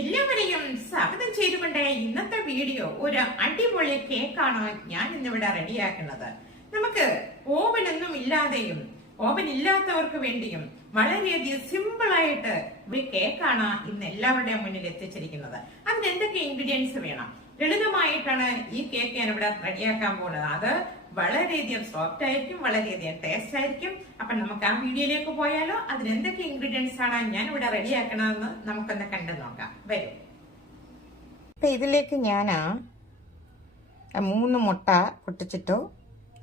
എല്ലാവരെയും സ്വാഗതം ചെയ്തുകൊണ്ട് ഇന്നത്തെ വീഡിയോ ഒരു അടിപൊളി കേക്കാണ് ഞാൻ ഇന്നിവിടെ റെഡിയാക്കുന്നത്. നമുക്ക് ഓവനൊന്നും ഇല്ലാതെയും ഓവൻ ഇല്ലാത്തവർക്ക് വേണ്ടിയും വളരെയധികം സിമ്പിൾ ആയിട്ട് ഒരു കേക്കാണ് ഇന്ന് എല്ലാവരുടെയും മുന്നിൽ എത്തിച്ചിരിക്കുന്നത്. അതിന് എന്തൊക്കെ ഇൻഗ്രീഡിയൻസ് വേണം? ലളിതമായിട്ടാണ് ഈ കേക്ക് ഞാൻ ഇവിടെ റെഡിയാക്കാൻ പോകുന്നത്. അത് വളരെയധികം സോഫ്റ്റ് ആയിരിക്കും, വളരെയധികം ടേസ്റ്റ് ആയിരിക്കും. അപ്പൊ നമുക്ക് ആ വീഡിയോയിലേക്ക് പോയാലോ? അതിന് എന്തൊക്കെ ഇൻഗ്രീഡിയൻസ് ആണ് ഞാൻ ഇവിടെ റെഡിയാക്കണമെന്ന് നമുക്കൊന്ന് കണ്ടു നോക്കാം. വരും. ഇപ്പൊ ഇതിലേക്ക് ഞാൻ 3 മുട്ട പൊട്ടിച്ചിട്ടു.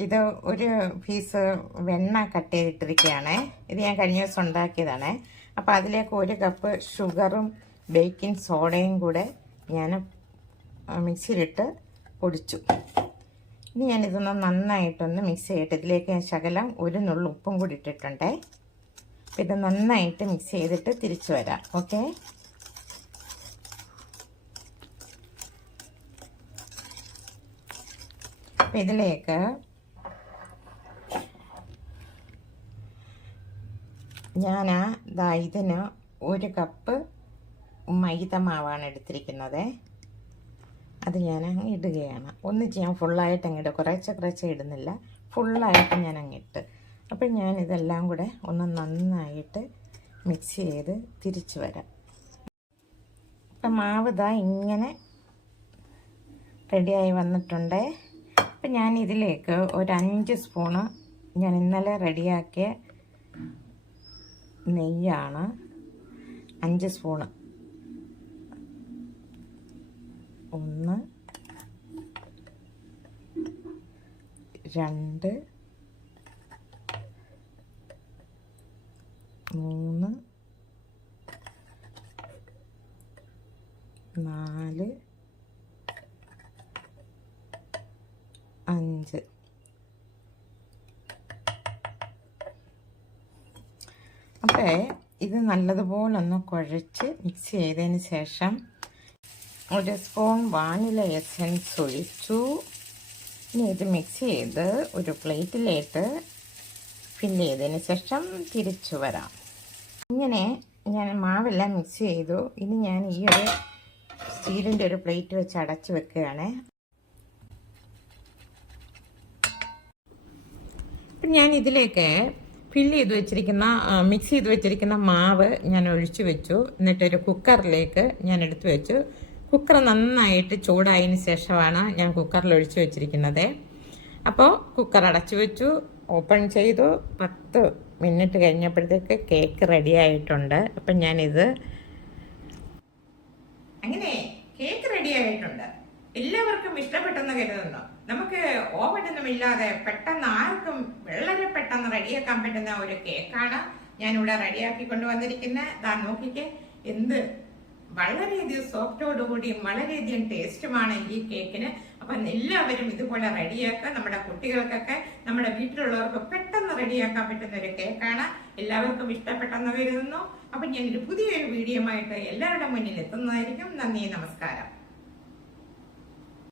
ഇത് ഒരു പീസ് വെണ്ണ കട്ട് ചെയ്തിട്ടിരിക്കുകയാണ്. ഇത് ഞാൻ കഴിഞ്ഞ ദിവസം ഉണ്ടാക്കിയതാണ്. അപ്പോൾ അതിലേക്ക് 1 കപ്പ് ഷുഗറും ബേക്കിംഗ് സോഡയും കൂടെ ഞാൻ മിക്സിയിലിട്ട് പൊടിച്ചു. ഇനി ഞാനിതൊന്ന് നന്നായിട്ടൊന്ന് മിക്സ് ചെയ്തിട്ട് ഇതിലേക്ക് ഞാൻ ശകലം 1 നുള്ളു ഉപ്പും കൂടി ഇട്ടിട്ടുണ്ട്. അപ്പം ഇത് നന്നായിട്ട് മിക്സ് ചെയ്തിട്ട് തിരിച്ചു വരാം. ഓക്കെ, അപ്പം ഇതിലേക്ക് ഞാൻ ഇതിന് 1 കപ്പ് മൈദ മാവാണ് എടുത്തിരിക്കുന്നത്. അത് ഞാൻ അങ്ങ് ഇടുകയാണ്. ഒന്നിച്ച് ഞാൻ ഫുള്ളായിട്ട് അങ്ങിട്ട് കുറേശ്ശെ ഇടുന്നില്ല, ഫുള്ളായിട്ട് ഞാൻ അങ്ങിട്ട്. അപ്പം ഞാൻ ഇതെല്ലാം കൂടെ ഒന്ന് നന്നായിട്ട് മിക്സ് ചെയ്ത് തിരിച്ചു വരാം. അപ്പം മാവ് ഇങ്ങനെ റെഡിയായി വന്നിട്ടുണ്ട്. അപ്പം ഞാൻ ഇതിലേക്ക് ഒരു 5 സ്പൂണ് ഞാൻ ഇന്നലെ റെഡിയാക്കിയ നെയ്യാണ്. 5 സ്പൂണ്. 1 2 3 4 5. അപ്പോൾ ഇത് നല്ലതുപോലെ ഒന്ന് കുഴച്ച് മിക്സ് ചെയ്തതിന് ശേഷം 1 സ്പൂൺ വാനില എസൻസ് ഒഴിച്ചു. ഇനി ഇത് മിക്സ് ചെയ്ത് ഒരു പ്ലേറ്റിലേക്ക് ഫില്ല് ചെയ്തതിന് ശേഷം തിരിച്ചു വരാം. ഇങ്ങനെ ഞാൻ മാവെല്ലാം മിക്സ് ചെയ്തു. ഇനി ഞാൻ ഈ ഒരു സ്റ്റീലിൻ്റെ ഒരു പ്ലേറ്റ് വെച്ച് അടച്ച് വെക്കുകയാണ്. അപ്പം ഞാൻ ഇതിലേക്ക് ഫില്ല് ചെയ്ത് വെച്ചിരിക്കുന്ന മിക്സ് ചെയ്ത് വെച്ചിരിക്കുന്ന മാവ് ഞാൻ ഒഴിച്ചു വെച്ചു. എന്നിട്ടൊരു കുക്കറിലേക്ക് ഞാൻ എടുത്തു വെച്ചു. കുക്കർ നന്നായിട്ട് ചൂടായതിന് ശേഷമാണ് ഞാൻ കുക്കറിൽ ഒഴിച്ചു വെച്ചിരിക്കുന്നത്. അപ്പോൾ കുക്കർ അടച്ചു വെച്ചു, ഓപ്പൺ ചെയ്തു. 10 മിനിറ്റ് കഴിഞ്ഞപ്പോഴത്തേക്ക് കേക്ക് റെഡി ആയിട്ടുണ്ട്. അപ്പം ഞാനിത് അങ്ങനെ കേക്ക് റെഡി ആയിട്ടുണ്ട്. എല്ലാവർക്കും ഇഷ്ടപ്പെട്ടെന്ന് കരുതുന്നു. നമുക്ക് ഓവനൊന്നും ഇല്ലാതെ പെട്ടെന്ന് ആർക്കും വളരെ പെട്ടെന്ന് റെഡിയാക്കാൻ പറ്റുന്ന ഒരു കേക്കാണ് ഞാനിവിടെ റെഡിയാക്കി കൊണ്ടുവന്നിരിക്കുന്നത്. നോക്കിക്കേ, എന്ത് വളരെയധികം സോഫ്റ്റോടുകൂടിയും വളരെയധികം ടേസ്റ്റുമാണ് ഈ കേക്കിന്. അപ്പം എല്ലാവരും ഇതുപോലെ റെഡിയാക്കുക. നമ്മുടെ കുട്ടികൾക്കൊക്കെ നമ്മുടെ വീട്ടിലുള്ളവർക്ക് പെട്ടെന്ന് റെഡിയാക്കാൻ പറ്റുന്ന ഒരു കേക്കാണ്. എല്ലാവർക്കും ഇഷ്ടപ്പെട്ടെന്ന് കരുതുന്നു. അപ്പം ഞാനൊരു പുതിയൊരു വീഡിയോ ആയിട്ട് എല്ലാവരുടെ മുന്നിൽ എത്തുന്നതായിരിക്കും. നന്ദി, നമസ്കാരം.